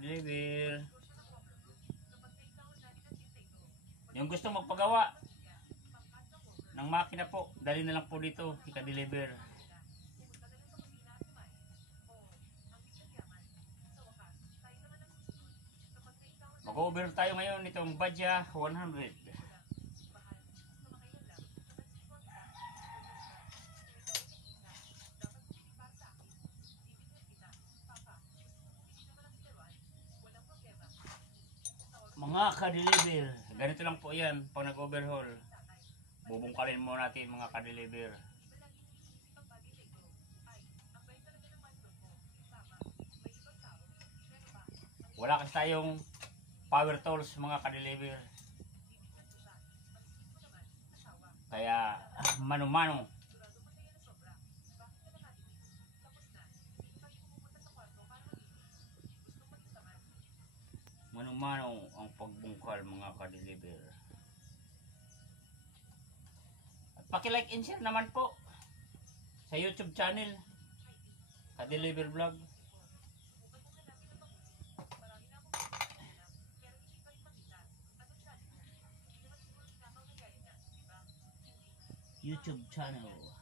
ka-deliver. Yung gusto magpagawa ng makina po, dali na lang po dito, ika-deliver. Mag-over tayo ngayon nitong Badya 100. Mga ka-deliver, ganito lang po yan pag nag-overhaul. Bubungkalin mo natin mga ka-deliver. Wala kasi tayong power tools mga ka-deliver. Kaya mano-mano. Mano-mano ang pagbungkal mga ka-deliver. At paki-like and share naman po sa YouTube channel Ka-Deliver Vlog. YouTube channel